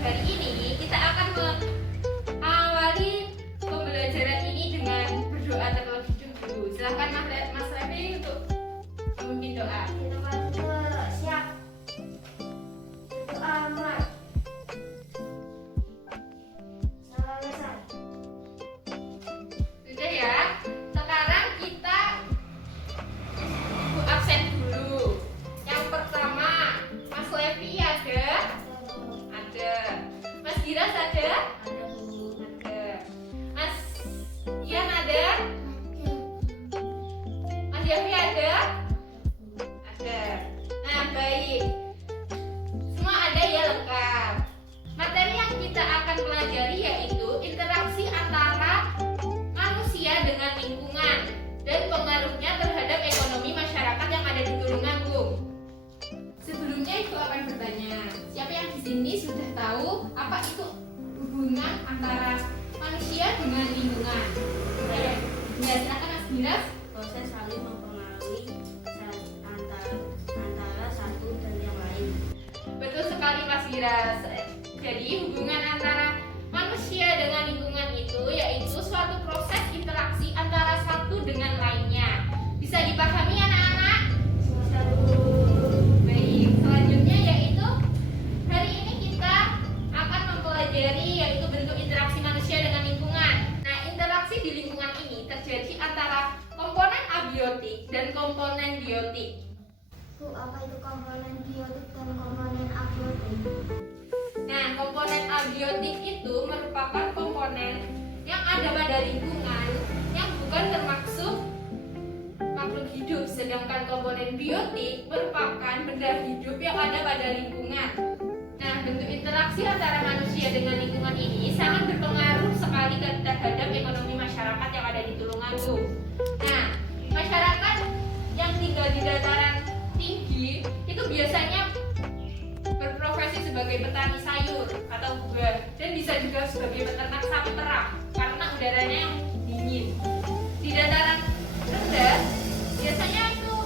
hari ini kita akan mengawali pembelajaran ini dengan berdoa terlebih dahulu. Silakan Mas Revi untuk memimpin doa. Siap. Doa mulai. Selesai. Sudah ya. Sekarang kita absen dulu. Yang pertama, Mas Levi ada? Ada. Mas Giras ada? Ada. Mas Ian ada? Mas Yafi ada? Ada. Nah, baik. Semua ada ya, lengkap. Materi yang kita akan pelajari yaitu interaksi antara manusia dengan lingkungan dan pengaruhnya terhadap ekonomi masyarakat yang ada di Tulungagung. Sebelumnya Ibu akan bertanya, siapa yang di sini sudah tahu apa itu hubungan antara manusia dengan lingkungan? Ya, silakan Mas Giras. Proses saling mempengaruhi antara satu dan yang lain. Betul sekali Mas Giras. Jadi hubungan antara manusia dengan lingkungan itu yaitu suatu proses interaksi antara satu dengan lainnya. Bisa dipahami anak-anak? Baik, selanjutnya yaitu hari ini kita akan mempelajari yaitu bentuk interaksi manusia dengan lingkungan. Nah, interaksi di lingkungan ini terjadi antara komponen abiotik dan komponen biotik. Bu, apa itu komponen biotik dan komponen abiotik? Nah, komponen abiotik itu merupakan komponen yang ada pada lingkungan yang bukan termasuk makhluk hidup, sedangkan komponen biotik merupakan benda hidup yang ada pada lingkungan. Nah, bentuk interaksi antara manusia dengan lingkungan ini sangat berpengaruh sekali terhadap ekonomi masyarakat yang ada di Tulungagung. Nah, masyarakat yang tinggal di dataran tinggi itu biasanya berprofesi sebagai petani sayur atau buah dan bisa juga sebagai peternak sapi perah karena udaranya yang dingin. Di dataran rendah biasanya itu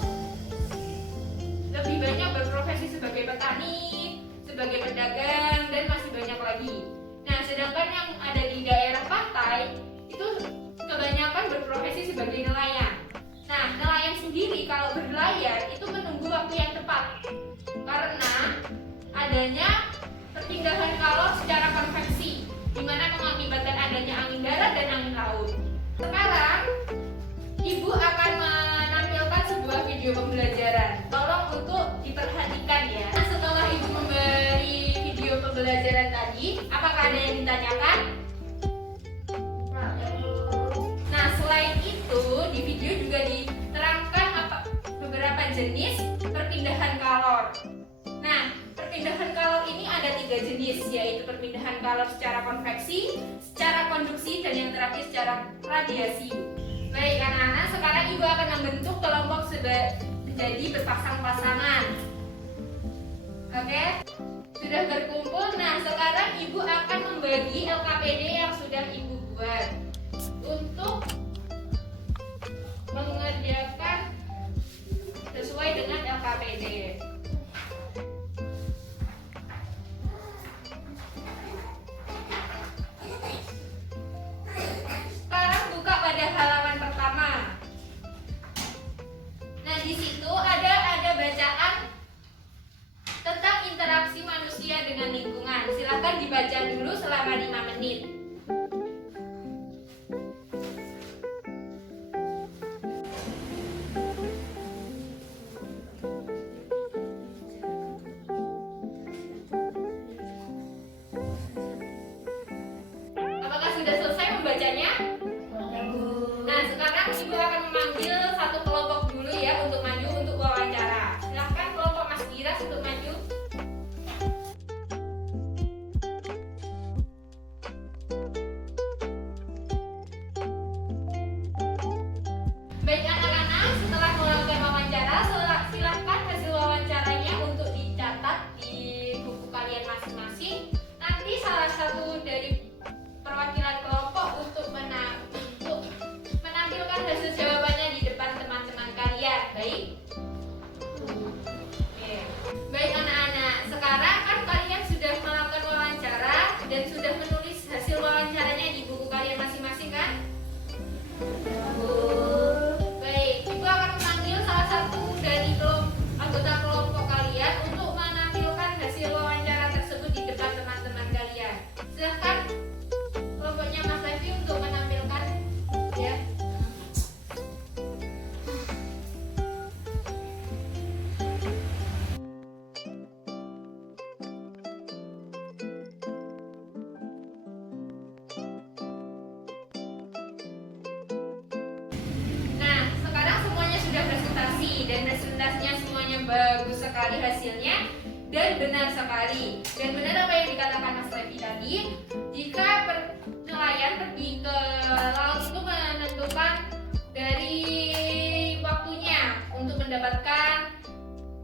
lebih banyak berprofesi sebagai petani, sebagai pedagang dan masih banyak lagi. Nah, sedangkan yang ada di daerah pantai itu kebanyakan berprofesi sebagai nelayan. Nah, nelayan sendiri kalau berlayar itu menunggu waktu yang tepat karena adanya perpindahan kalor secara konveksi, di mana mengakibatkan adanya angin darat dan angin laut. Sekarang, Ibu akan menampilkan sebuah video pembelajaran. Tolong untuk diperhatikan ya. Nah, setelah Ibu memberi video pembelajaran tadi, apakah ada yang ditanyakan? Nah, selain itu, di video juga diterangkan beberapa jenis perpindahan kalor. Nah, perpindahan kalor ini ada 3 jenis, yaitu perpindahan kalor secara konveksi, secara konduksi, dan yang terakhir secara radiasi. Baik anak-anak, sekarang Ibu akan membentuk kelompok menjadi berpasang-pasangan. Oke? Sudah berkumpul, nah sekarang Ibu akan membagi LKPD yang sudah Ibu buat untuk mengerjakan sesuai dengan LKPD. Sekarang buka pada halaman pertama. Nah, di situ ada bacaan tentang interaksi manusia dengan lingkungan. Silahkan dibaca dulu selama 5 menit. Apakah sudah selesai membacanya? Nah, sekarang Ibu akan memanggil satu kelompok dulu ya untuk maju untuk wawancara. Silahkan kelompok Mas Giras untuk maju. konveksi dan presentasinya semuanya bagus sekali hasilnya dan benar sekali. Dan benar apa yang dikatakan Mas Levi tadi, jika nelayan pergi ke laut itu menentukan dari waktunya untuk mendapatkan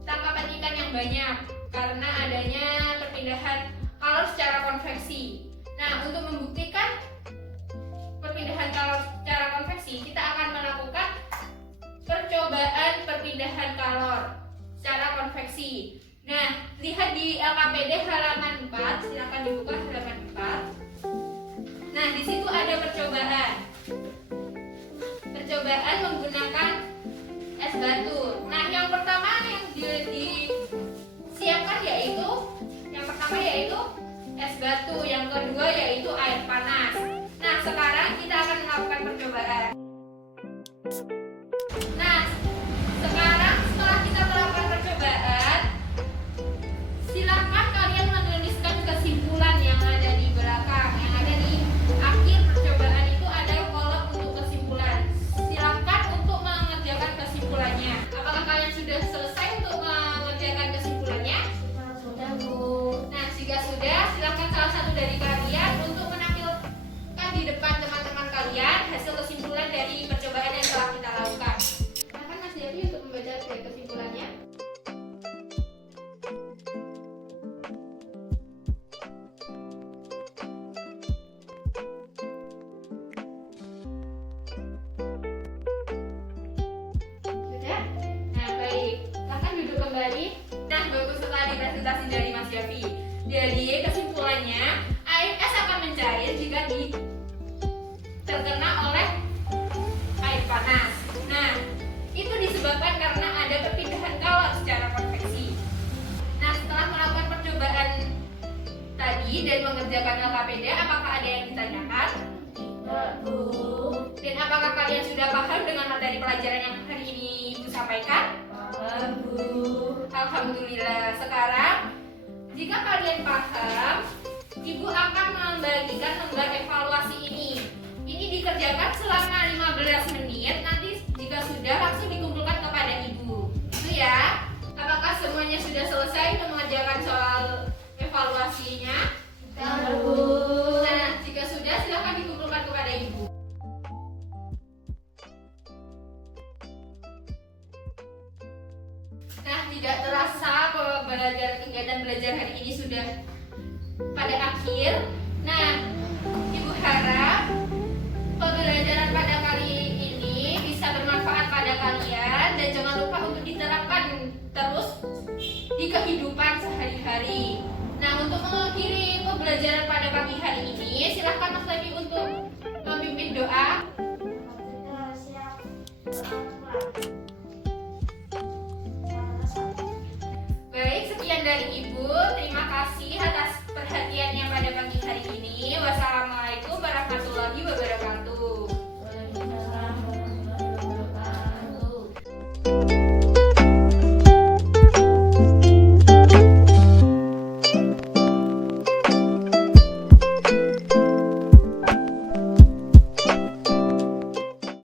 tangkapan ikan yang banyak karena adanya perpindahan kalor secara konveksi. Nah, untuk membuktikan perpindahan kalor secara konveksi, kita akan melakukan percobaan perpindahan kalor secara konveksi. Nah, lihat di LKPD halaman 4, silakan dibuka halaman 4. Nah, di situ ada percobaan. Percobaan menggunakan es batu. Nah, yang pertama yang disiapkan yaitu yang pertama yaitu es batu, yang kedua yaitu air panas. Nah, sekarang kita akan melakukan percobaan. Nah, sekarang setelah kita melakukan percobaan, silakan kalian menuliskan kesimpulan yang ada di belakang. Yang ada di akhir percobaan itu ada kolom untuk kesimpulan. Silakan untuk mengerjakan kesimpulannya. Apakah kalian sudah selesai untuk mengerjakan kesimpulannya? Sudah, Bu. Nah, jika sudah, silakan salah satu dari kalian untuk menampilkan di depan teman-teman kalian hasil kesimpulan dari percobaan yang telah kita lakukan. Silakan Mas Devi untuk membaca dari kesimpulannya. Sudah? Nah, baik. Silakan duduk kembali. Nah, bagus sekali presentasi dari Mas Devi. Jadi, kesimpulannya, air es akan mencair jika terkena oleh air panas. Nah, itu disebabkan karena ada perpindahan kalor secara konveksi. Nah, setelah melakukan percobaan tadi dan mengerjakan LKPD, apakah ada yang ditanyakan? Tidak, Bu. Dan apakah kalian sudah paham dengan materi pelajaran yang hari ini Ibu sampaikan? Paham, Bu. Alhamdulillah. Sekarang, jika kalian paham, Ibu akan membagikan lembar evaluasi ini. Ini dikerjakan selama 15 menit. Nanti jika sudah, langsung dikumpulkan kepada Ibu. Itu ya. Apakah semuanya sudah selesai untuk mengerjakan soal evaluasinya? Sudah, Bu. Nah, jika sudah, silakan dikumpulkan kepada Ibu. Nah, tidak terasa kegiatan belajar hari ini sudah pada akhir. Nah, Ibu harap pembelajaran pada kali ini bisa bermanfaat pada kalian dan jangan lupa untuk diterapkan terus di kehidupan sehari-hari. Nah, untuk mengakhiri pembelajaran pada pagi hari ini, silahkan Mas Levi untuk memimpin doa. Sudah siap. Baik, sekian dari Ibu. Terima kasih atas perhatiannya pada pagi hari ini. Wassalamualaikum warahmatullahi wabarakatuh.